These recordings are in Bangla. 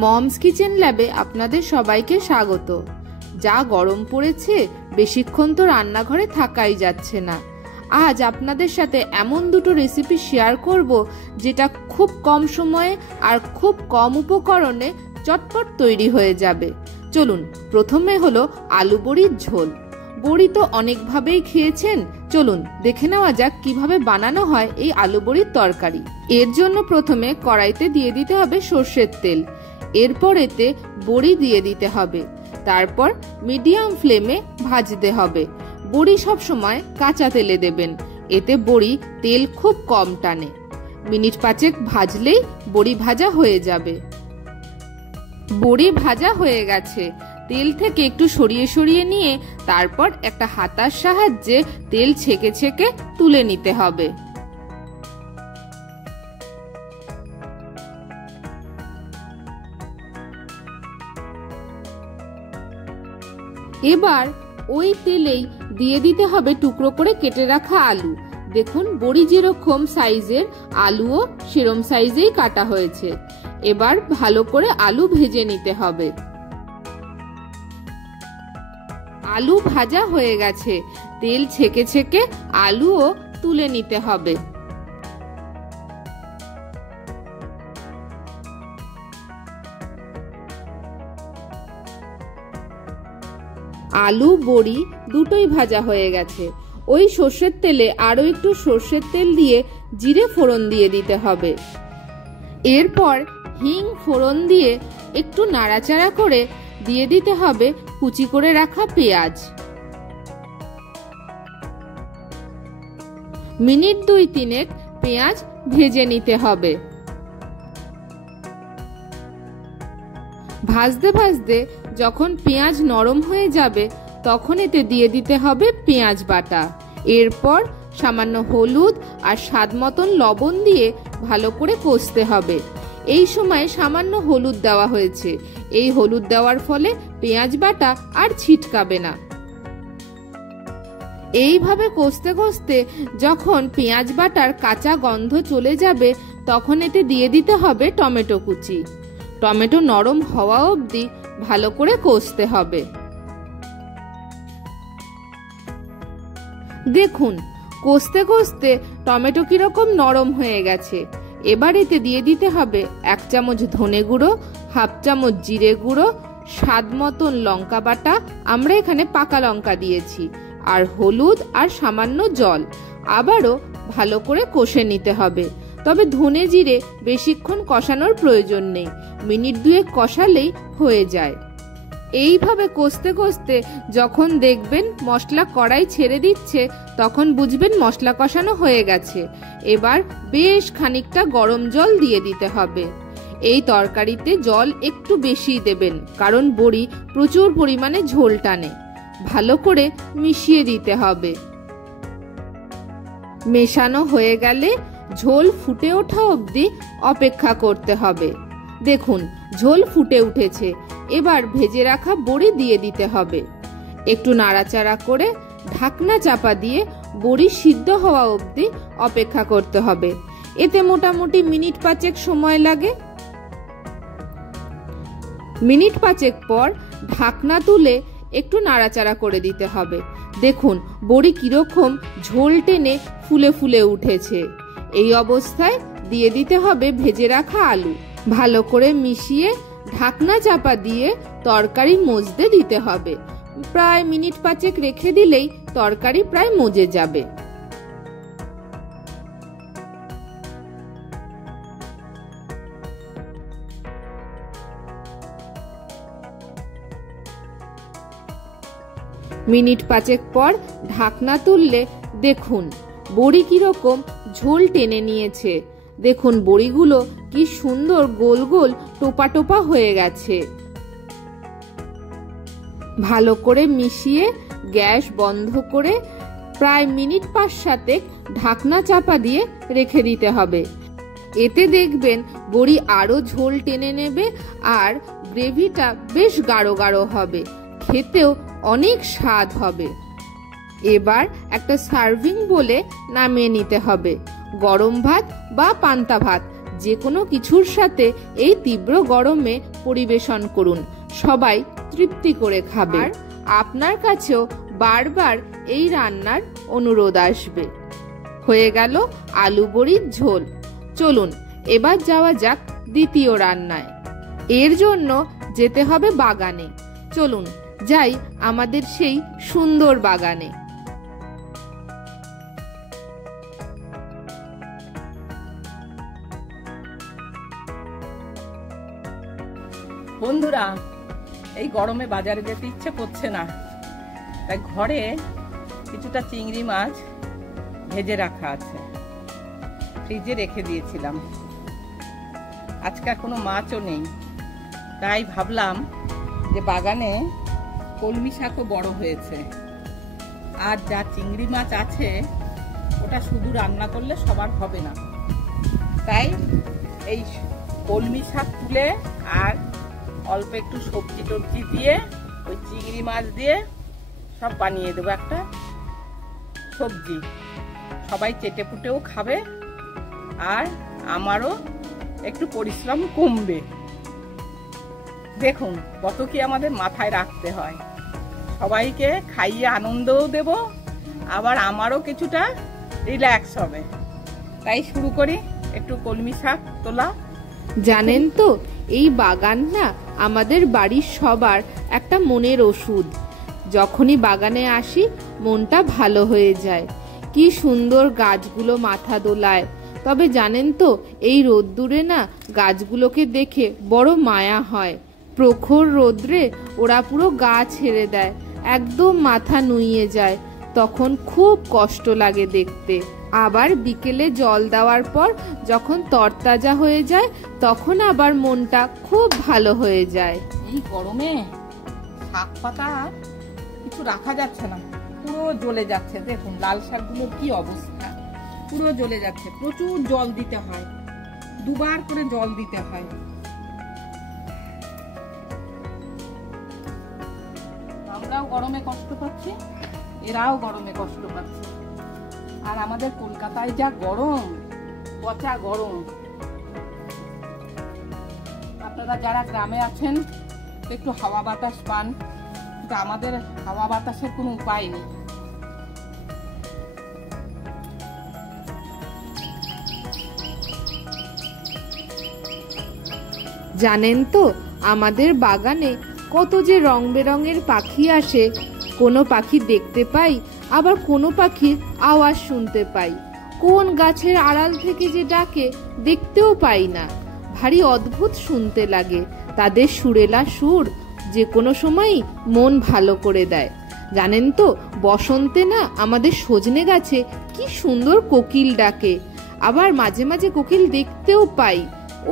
মমস কিচেন ল্যাবে আপনাদের সবাইকে স্বাগত। যা গরম পড়েছে, বেশিক্ষণ তো রান্নাঘরে থাকাই যাচ্ছে না। আজ আপনাদের সাথে এমন দুটো রেসিপি শেয়ার করব যেটা খুব কম সময়ে আর খুব কম উপকরণে চটপট তৈরি হয়ে যাবে। চলুন, প্রথমে হলো আলু বড়ির ঝোল। বড়ি তো অনেকভাবেই খেয়েছেন, চলুন দেখে নেওয়া যাক কিভাবে বানানো হয় এই আলু বড়ির তরকারি। এর জন্য প্রথমে কড়াইতে দিয়ে দিতে হবে সর্ষের তেল, এরপর এতে বড়ি দিয়ে দিতে হবে, তারপর মিডিয়াম ফ্লেমে ভাজতে হবে। বড়ি সব সময় কাঁচা তেলে দেবেন, এতে বড়ি তেল খুব কম টানে। মিনিট 5 ভাজলেই বড়ি ভাজা হয়ে যাবে। বড়ি ভাজা হয়ে গেছে, তেল থেকে একটু সরিয়ে সরিয়ে নিয়ে তারপর একটা হাতার সাহায্যে তেল ছেঁকে ছেঁকে তুলে নিতে হবে। এবার ওই তেলেই দিয়ে দিতে হবে টুকরো করে কেটে রাখা আলু। দেখুন, বড়ি যেরকম সাইজের, আলুও সেরকম সাইজেই কাটা হয়েছে। এবার ভালো করে আলু ভেজে নিতে হবে। আলু ভাজা হয়ে গেছে, তেল ছেঁকে ছেঁকে আলুও তুলে নিতে হবে। আলু বড়ি দুটোই ভাজা হয়ে গেছে। ওই সর্ষের তেলে আরো একটু সর্ষের তেল দিয়ে জিরে ফোড়ন দিয়ে দিতে হবে। এরপর হিং ফোড়ন দিয়ে একটু নাড়াচাড়া করে দিয়ে দিতে হবে কুচি করে রাখা পেঁয়াজ। মিনিট 2-3 পেঁয়াজ ভেজে নিতে হবে। ভাজতে ভাজতে যখন পেঁয়াজ নরম হয়ে যাবে তখন এতে দিয়ে দিতে হবে পেঁয়াজ বাটা। এরপর সামান্য হলুদ আর স্বাদ মতন লবণ দিয়ে ভালো করে কষতে হবে। এই সময় সামান্য হলুদ দেওয়া হয়েছে, এই হলুদ দেওয়ার ফলে পেঁয়াজ বাটা আর ছিটকাবে না। এইভাবে কষতে কষতে যখন পেঁয়াজ বাটার কাঁচা গন্ধ চলে যাবে তখন এতে দিয়ে দিতে হবে টমেটো কুচি। টমেটো নরম হওয়া অবধি ভালো করে কষতে হবে। দেখুন, কষতে কষতে টমেটো কিরকম নরম হয়ে গেছে। এবার এতে দিয়ে দিতে হবে 1 চামচ ধনে গুঁড়ো, 1/2 চামচ জিরে গুঁড়ো, স্বাদ মতন লঙ্কা বাটা, আমরা এখানে পাকা লঙ্কা দিয়েছি, আর হলুদ আর সামান্য জল। আবারও ভালো করে কষে নিতে হবে। তবে ধনে জিরে বেশিক্ষণ কষানোর প্রয়োজন নেই, মিনিট 2 কষালেই হয়ে যায়। এইভাবে কষতে কষতে যখন দেখবেন মশলা কড়াই ছেড়ে দিচ্ছে তখন বুঝবেন মশলা কষানো হয়ে গেছে। এবার বেশ খানিকটা গরম জল দিয়ে দিতে হবে। এই তরকারিতে জল একটু বেশি দেবেন, কারণ বড়ি প্রচুর পরিমাণে ঝোল টানে। ভালো করে মিশিয়ে দিতে হবে। মেশানো হয়ে গেলে ঝোল ফুটে ওঠা অবধি অপেক্ষা করতে হবে। দেখুন, ঝোল ফুটে উঠেছে, এবার ভেজে রাখা বড়ি দিয়ে দিতে হবে। একটু নাড়াচাড়া করে ঢাকনা চাপা দিয়ে বড়ি সিদ্ধ হওয়া অবধি অপেক্ষা করতে হবে। এতে মোটামুটি মিনিট 5 সময় লাগে। মিনিট 5 পর ঢাকনা তুলে একটু নাড়াচাড়া করে দিতে হবে। দেখুন, বড়ি কিরকম ঝোল টেনে ফুলে ফুলে উঠেছে। এই অবস্থায় দিয়ে দিতে হবে ভেজে রাখা আলু। ভালো করে মিশিয়ে ঢাকনা চাপা দিয়ে তরকারি মজতে দিতে হবে। প্রায় মিনিট 5 রেখে দিলেই তরকারি প্রায় মজে যাবে। মিনিট 5 পর ঢাকনা তুললে দেখুন বড়ি কিরকম ঝোল টেনে নিয়েছে। দেখুন, বড়িগুলো কি সুন্দর গোল গোল টোপা টোপা হয়ে গেছে। ভালো করে মিশিয়ে গ্যাস বন্ধ করে প্রায় মিনিট 5-7 ঢাকনা চাপা দিয়ে রেখে দিতে হবে। এতে দেখবেন বড়ি আরো ঝোল টেনে নেবে আর গ্রেভিটা বেশ গাঢ় গাঢ় হবে, খেতেও অনেক স্বাদ হবে। এবার একটা সার্ভিং বলে নামিয়ে নিতে হবে। গরম ভাত বা পান্তা ভাত যে কোনো কিছুর সাথে এই তীব্র গরমে পরিবেশন করুন, সবাই তৃপ্তি করে খাবে। আর আপনার কাছেও বারবার এই রান্নার অনুরোধ আসবে। হয়ে গেল আলু বড়ির ঝোল। চলুন এবার যাওয়া যাক দ্বিতীয় রান্নায়। এর জন্য যেতে হবে বাগানে। চলুন যাই আমাদের সেই সুন্দর বাগানে। বন্ধুরা, এই গরমে বাজারে যেতে ইচ্ছে করছে না, তাই ঘরে কিছুটা চিংড়ি মাছ ভেজে রাখা আছে, ফ্রিজে রেখে দিয়েছিলাম। আজকে আর কোনো মাছও নেই, তাই ভাবলাম যে বাগানে কলমি শাকও বড় হয়েছে, আর যা চিংড়ি মাছ আছে ওটা শুধু রান্না করলে সবার হবে না, তাই এই কলমি শাক তুলে আর অল্প একটু সবজি টবজি দিয়ে ওই চিংড়ি মাছ দিয়ে সব বানিয়ে দেবো একটা সবজি। সবাই চেটে পুটেও খাবে, আর আমারও একটু পরিশ্রম কমবে। দেখুন কত কি আমাদের মাথায় রাখতে হয়। সবাইকে খাইয়ে আনন্দও দেব, আবার আমারও কিছুটা রিল্যাক্স হবে। তাই শুরু করি একটু কলমি শাক তোলা। জানেন তো, এই বাগান না আমাদের বাড়ির সবার একটা মনের ওষুধ। যখনই বাগানে আসি মনটা ভালো হয়ে যায়। কি সুন্দর গাছগুলো মাথা দোলায়। তবে জানেন তো, এই রোদ্দুরে না গাছগুলোকে দেখে বড় মায়া হয়। প্রখর রোদ্রে ওরা পুরো গা ছেড়ে দেয়, একদম মাথা নুইয়ে যায়। তখন খুব কষ্ট লাগে দেখতে। আবার বিকেলে জল দেওয়ার পর যখন তরতাজা হয়ে যায় তখন আবার মনটা খুব ভালো হয়ে যায়। এই গরমে শাক পাতা কিছু রাখা যাচ্ছে না, পুরো জ্বলে যাচ্ছে। দেখুন লাল শাকগুলোর কি অবস্থা, পুরো জ্বলে যাচ্ছে। প্রচুর জল দিতে হয়, দুবার করে জল দিতে হয়। আমরাও গরমে কষ্ট পাচ্ছি, এরাও গরমে কষ্ট পাচ্ছে। আর আমাদের কলকাতায় যা গরম, পচা গরম। আপনারা যারা গ্রামে আছেন একটু হাওয়া বাতাস পান, কিন্তু আমাদের হাওয়া বাতাসের কোনো উপায় নেই। জানেন তো, আমাদের বাগানে কত যে রং বেরঙের পাখি আসে। কোনো পাখি দেখতে পাই, আবার কোনো পাখির আওয়াজ শুনতে পাই। কোন গাছের আড়াল থেকে যে ডাকে দেখতেও পাই না। ভারী অদ্ভুত শুনতে লাগে। তাদের সুরেলা সুর যে কোনো সময়ই মন ভালো করে দেয়। জানেন তো, বসন্তে না আমাদের সজনে গাছে কি সুন্দর কোকিল ডাকে। আবার মাঝে মাঝে কোকিল দেখতেও পাই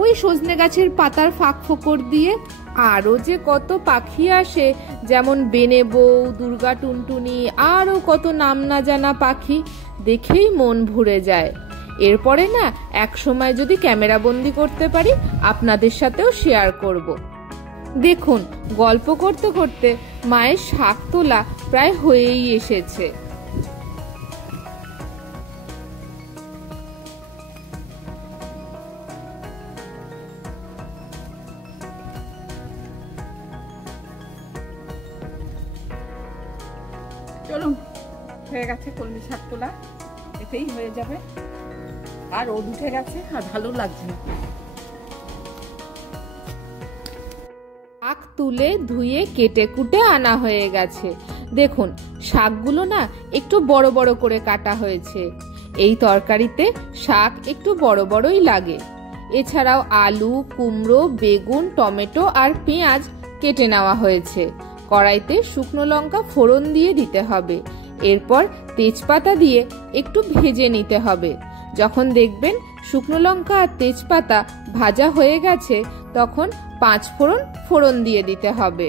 ওই সজনে গাছের পাতার ফাঁক ফোকর দিয়ে। আরও যে কত পাখি আসে, যেমন বেনে বউ, দুর্গা টুনটুনি, আরও কত নাম না জানা পাখি, দেখেই মন ভরে যায়। এরপরে না এক সময় যদি ক্যামেরা বন্দি করতে পারি আপনাদের সাথেও শেয়ার করব। দেখুন গল্প করতে করতে মায়ের শাক তোলা প্রায় হয়েই এসেছে। চলুন, হয়ে গেছে কলমি শাক তোলা, এতেই হয়ে যাবে। আর রোদ উঠে গেছে, আর ভালো লাগছে না। শাক তুলে ধুয়ে কেটে কুটে আনা হয়ে গেছে। দেখুন শাকগুলো না একটু বড় বড় করে কাটা হয়েছে। এই তরকারিতে শাক একটু বড় বড়ই লাগে। এছাড়াও আলু, কুমড়ো, বেগুন, টমেটো আর পেঁয়াজ কেটে নেওয়া হয়েছে। কড়াইতে শুকনো লঙ্কা ফোড়ন দিয়ে দিতে হবে। এরপর তেজপাতা দিয়ে একটু ভেজে নিতে হবে। যখন দেখবেন শুকনো লঙ্কা আর তেজপাতা ভাজা হয়ে গেছে তখন 5 ফোড়ন দিয়ে দিতে হবে।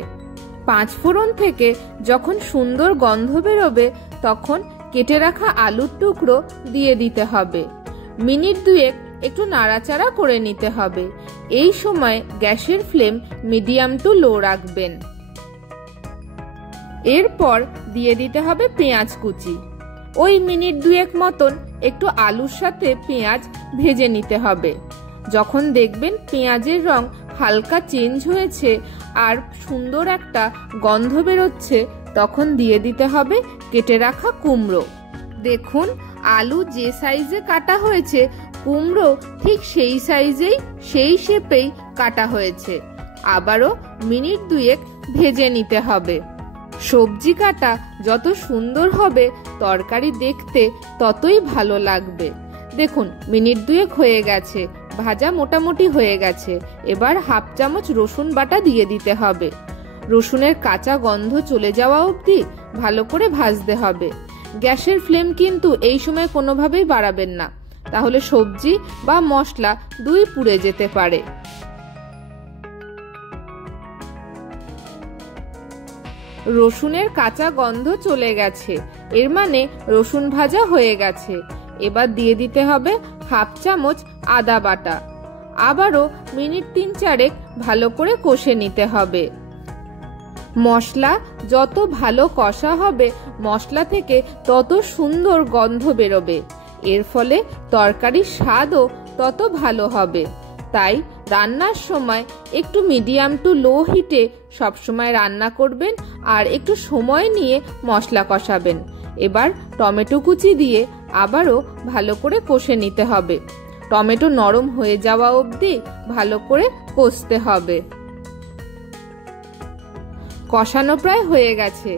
5 ফোড়ন থেকে যখন সুন্দর গন্ধ বেরোবে তখন কেটে রাখা আলুর টুকরো দিয়ে দিতে হবে। মিনিট 2 একটু নাড়াচাড়া করে নিতে হবে। এই সময় গ্যাসের ফ্লেম মিডিয়াম টু লো রাখবেন। এরপর দিয়ে দিতে হবে পেঁয়াজ কুচি। ওই মিনিট 2 মতন একটু আলুর সাথে পেঁয়াজ ভেজে নিতে হবে। যখন দেখবেন পেঁয়াজের রং হালকা চেঞ্জ হয়েছে আর সুন্দর একটা গন্ধ বেরোচ্ছে, তখন দিয়ে দিতে হবে কেটে রাখা কুমড়ো। দেখুন আলু যে সাইজে কাটা হয়েছে, কুমড়ো ঠিক সেই সাইজেই সেই শেপেই কাটা হয়েছে। আবারও মিনিট 2 ভেজে নিতে হবে। সবজি কাটা যত সুন্দর হবে তরকারি দেখতে ততই ভালো লাগবে। দেখুন মিনিট 2 হয়ে গেছে, ভাজা মোটামুটি হয়ে গেছে। এবার হাফ চামচ রসুন বাটা দিয়ে দিতে হবে। রসুনের কাঁচা গন্ধ চলে যাওয়া অবধি ভালো করে ভাজতে হবে। গ্যাসের ফ্লেম কিন্তু এই সময় কোনোভাবেই বাড়াবেন না, তাহলে সবজি বা মশলা দুই পুড়ে যেতে পারে। রসুনের কাঁচা গন্ধ চলে গেছে, এর মানে রসুন ভাজা হয়ে গেছে। এবার দিয়ে দিতে হবে হাফ চামচ আদা বাটা। আবারও মিনিট 3-4 ভালো করে কষে নিতে হবে। মশলা যত ভালো কষা হবে মশলা থেকে তত সুন্দর গন্ধ বেরোবে, এর ফলে তরকারির স্বাদও তত ভালো হবে। তাই রান্নার সময় একটু মিডিয়াম টু লো হিটে সবসময় রান্না করবেন আর একটু সময় নিয়ে মশলা কষাবেন। এবার টমেটো কুচি দিয়ে আবারও ভালো করে কষে নিতে হবে। টমেটো নরম হয়ে যাওয়া অবধি ভালো করে কষতে হবে। কষানো প্রায় হয়ে গেছে,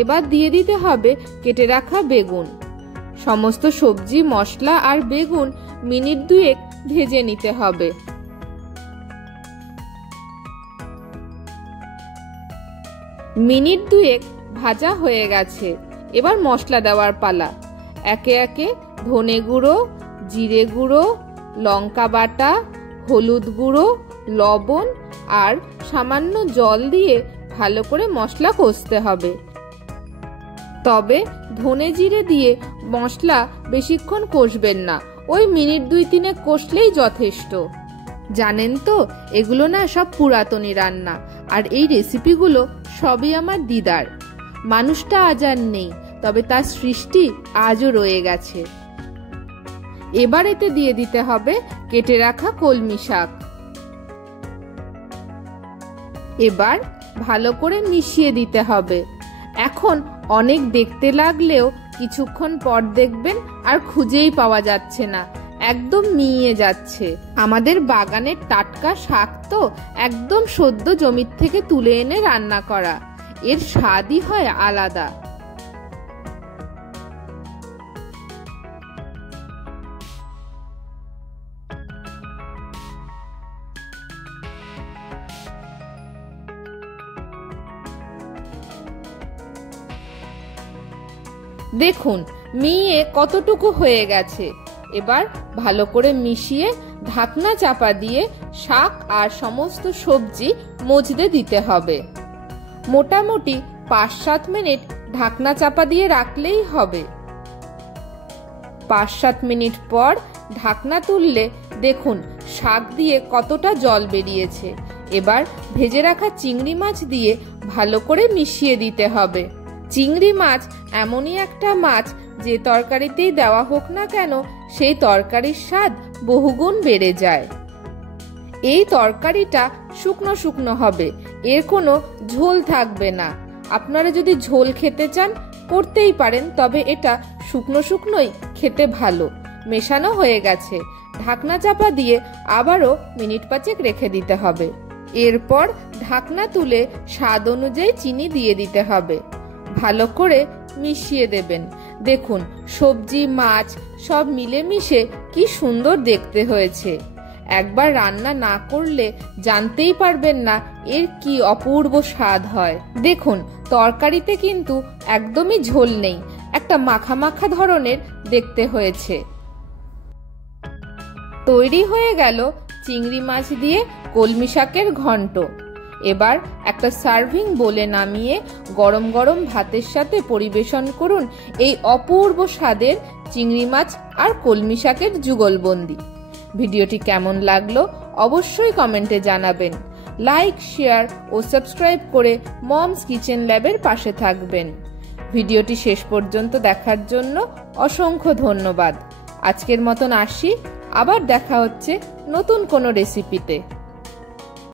এবার দিয়ে দিতে হবে কেটে রাখা বেগুন। সমস্ত সবজি মশলা আর বেগুন মিনিট 2 ভেজে নিতে হবে। মিনিট 2 ভাজা হয়ে গেছে, এবার মশলা দেওয়ার পালা। একে একে ধনে গুঁড়ো, জিরে গুঁড়ো, লঙ্কা বাটা, হলুদ গুঁড়ো, লবণ আর সামান্য জল দিয়ে ভালো করে মশলা কষতে হবে। তবে ধনে জিরে দিয়ে মশলা বেশিক্ষণ কষবেন না, ওই মিনিট 2-3 কষলেই যথেষ্ট। জানেন তো এগুলো না সব পুরাতনী রান্না, আর এই রেসিপিগুলো সবই আমার দিদার। মানুষটা আজ আর নেই, তবে তার সৃষ্টি আজও রয়ে গেছে। এবার এতে দিয়ে দিতে হবে কেটে রাখা কলমি শাক। এবার ভালো করে মিশিয়ে দিতে হবে। এখন অনেক দেখতে লাগলেও কিছুক্ষণ পর দেখবেন আর খুঁজেই পাওয়া যাচ্ছে না, একদম মিইয়ে যাচ্ছে। আমাদের বাগানের টাটকা শাক তো একদম সদ্য জমির থেকে তুলে এনে রান্না করা, এর স্বাদই হয় আলাদা। দেখুন মিইয়ে কতটুকু হয়ে গেছে। এবার ভালো করে মিশিয়ে ঢাকনা চাপা দিয়ে শাক আর সমস্ত সবজি মজতে দিতে হবে। মোটামুটি 5-7 মিনিট ঢাকনা চাপা দিয়ে রাখলেই হবে। 5-7 মিনিট পর ঢাকনা তুললে দেখুন শাক দিয়ে কতটা জল বেরিয়েছে। এবার ভেজে রাখা চিংড়ি মাছ দিয়ে ভালো করে মিশিয়ে দিতে হবে। চিংড়ি মাছ এমনই একটা মাছ যে তরকারিতেই দেওয়া হোক না কেন সেই তরকারির স্বাদ বহুগুণ বেড়ে যায়। এই তরকারিটা শুকনো শুকনো হবে, এর কোনো ঝোল থাকবে না। আপনারা যদি ঝোল খেতে চান করতেই পারেন, তবে এটা শুকনো শুকনোই খেতে ভালো। মেশানো হয়ে গেছে, ঢাকনা চাপা দিয়ে আবারও মিনিট 5 রেখে দিতে হবে। এরপর ঢাকনা তুলে স্বাদ অনুযায়ী চিনি দিয়ে দিতে হবে। ভালো করে মিশিয়ে দেবেন। দেখুন সবজি মাছ সব মিলেমিশে কি সুন্দর দেখতে হয়েছে। একবার রান্না না করলে জানতেই পারবেন না এর কি অপূর্ব স্বাদ হয়। দেখুন তরকারিতে কিন্তু একদমই ঝোল নেই, একটা মাখা মাখা ধরনের দেখতে হয়েছে। তৈরি হয়ে গেল চিংড়ি মাছ দিয়ে কলমি শাকের ঘন্ট। এবার একটা সার্ভিং বোলে নামিয়ে গরম গরম ভাতের সাথে পরিবেশন করুন এই অপূর্ব স্বাদের চিংড়ি মাছ আর কলমি শাকের যুগলবন্দি। ভিডিওটি কেমন লাগলো অবশ্যই কমেন্টে জানাবেন। লাইক, শেয়ার ও সাবস্ক্রাইব করে মমস কিচেন ল্যাবের পাশে থাকবেন। ভিডিওটি শেষ পর্যন্ত দেখার জন্য অসংখ্য ধন্যবাদ। আজকের মতন আসি, আবার দেখা হচ্ছে নতুন কোনো রেসিপিতে।